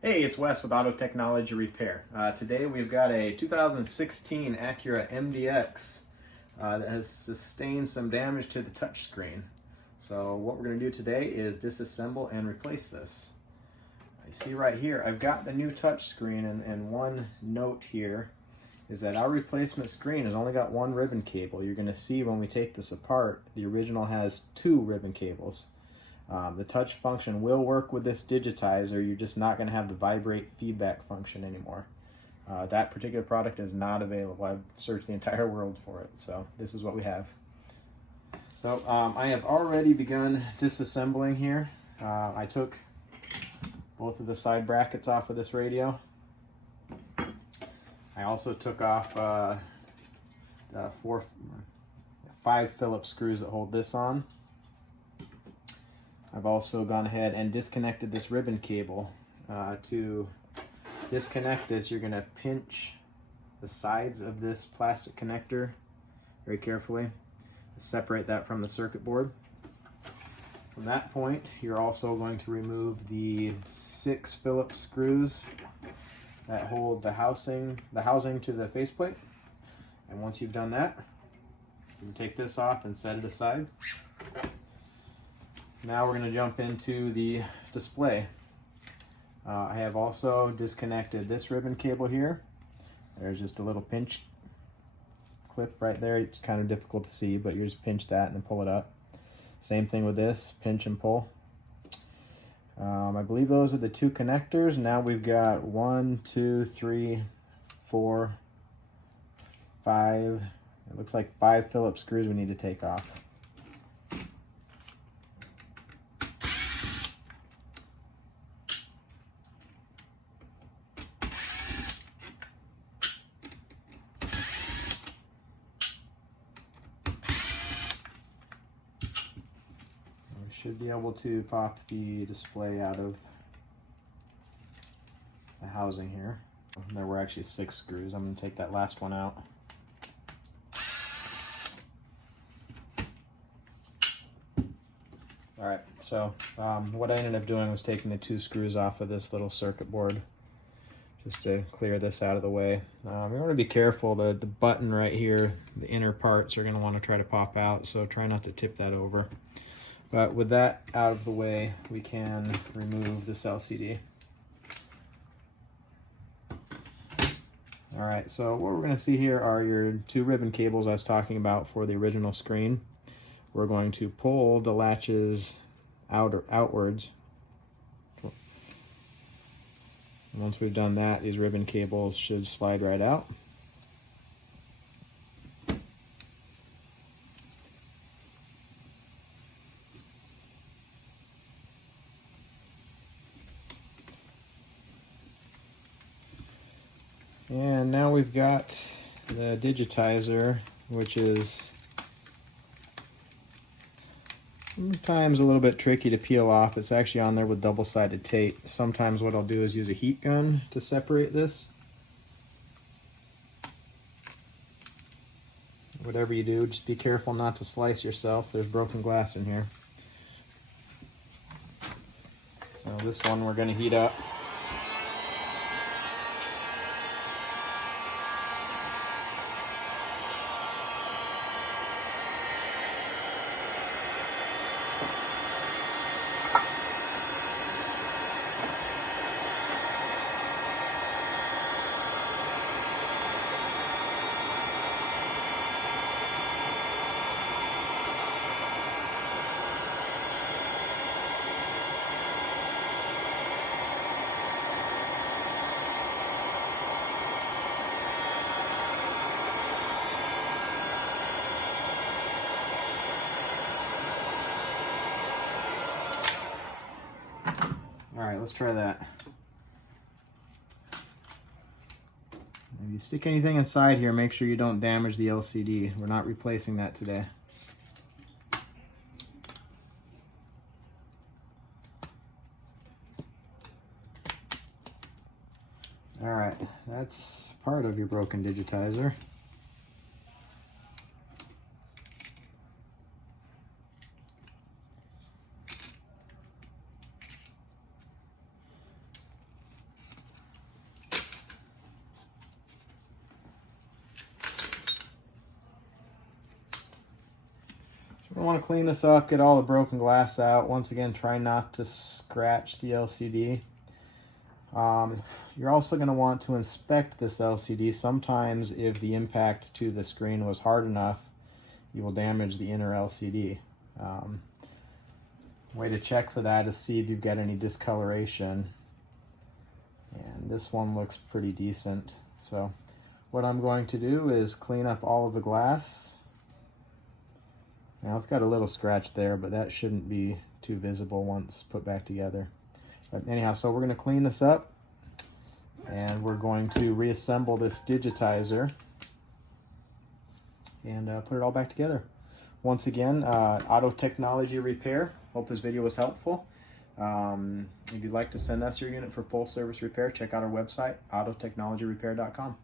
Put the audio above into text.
Hey, it's Wes with Auto Technology Repair. Today we've got a 2016 Acura MDX that has sustained some damage to the touchscreen. So what we're going to do today is disassemble and replace this. You see right here, I've got the new touchscreen, and one note here is that our replacement screen has only got one ribbon cable. You're going to see when we take this apart, the original has two ribbon cables. The touch function will work with this digitizer. You're just not going to have the vibrate feedback function anymore. That particular product is not available. I've searched the entire world for it, so this is what we have. So I have already begun disassembling here. I took both of the side brackets off of this radio. I also took off the 5 Phillips screws that hold this on. I've also gone ahead and disconnected this ribbon cable. To disconnect this, you're going to pinch the sides of this plastic connector very carefully to separate that from the circuit board. From that point, you're also going to remove the 6 Phillips screws that hold the housing to the faceplate. And once you've done that, you can take this off and set it aside. Now we're going to jump into the display. I have also disconnected this ribbon cable here. There's just a little pinch clip right there. It's kind of difficult to see, but you just pinch that and pull it up. Same thing with this, pinch and pull. I believe those are the 2 connectors. Now we've got 1, 2, 3, 4, 5. It looks like 5 Phillips screws we need to take off. Should be able to pop the display out of the housing here. There were actually 6 screws. I'm going to take that last one out. Alright, so what I ended up doing was taking the 2 screws off of this little circuit board just to clear this out of the way. You want to be careful. The button right here, the inner parts are going to want to try to pop out, so try not to tip that over. But with that out of the way, we can remove this LCD. All right, so what we're going to see here are your 2 ribbon cables I was talking about for the original screen. We're going to pull the latches outwards. And once we've done that, these ribbon cables should slide right out. And now we've got the digitizer, which is sometimes a little bit tricky to peel off. It's actually on there with double-sided tape. Sometimes what I'll do is use a heat gun to separate this. Whatever you do, just be careful not to slice yourself. There's broken glass in here. So this one we're going to heat up. All right, let's try that. If you stick anything inside here, make sure you don't damage the LCD. We're not replacing that today. All right, that's part of your broken digitizer. I want to clean this up, get all the broken glass out. Once again, try not to scratch the LCD. You're also going to want to inspect this LCD. Sometimes if the impact to the screen was hard enough, you will damage the inner LCD. Way to check for that is see if you've got any discoloration. And this one looks pretty decent. So what I'm going to do is clean up all of the glass. Now it's got a little scratch there, but that shouldn't be too visible once put back together. But anyhow, so we're going to clean this up and we're going to reassemble this digitizer and put it all back together. Once again, Auto Technology Repair. Hope this video was helpful. If you'd like to send us your unit for full service repair, check out our website, autotechnologyrepair.com.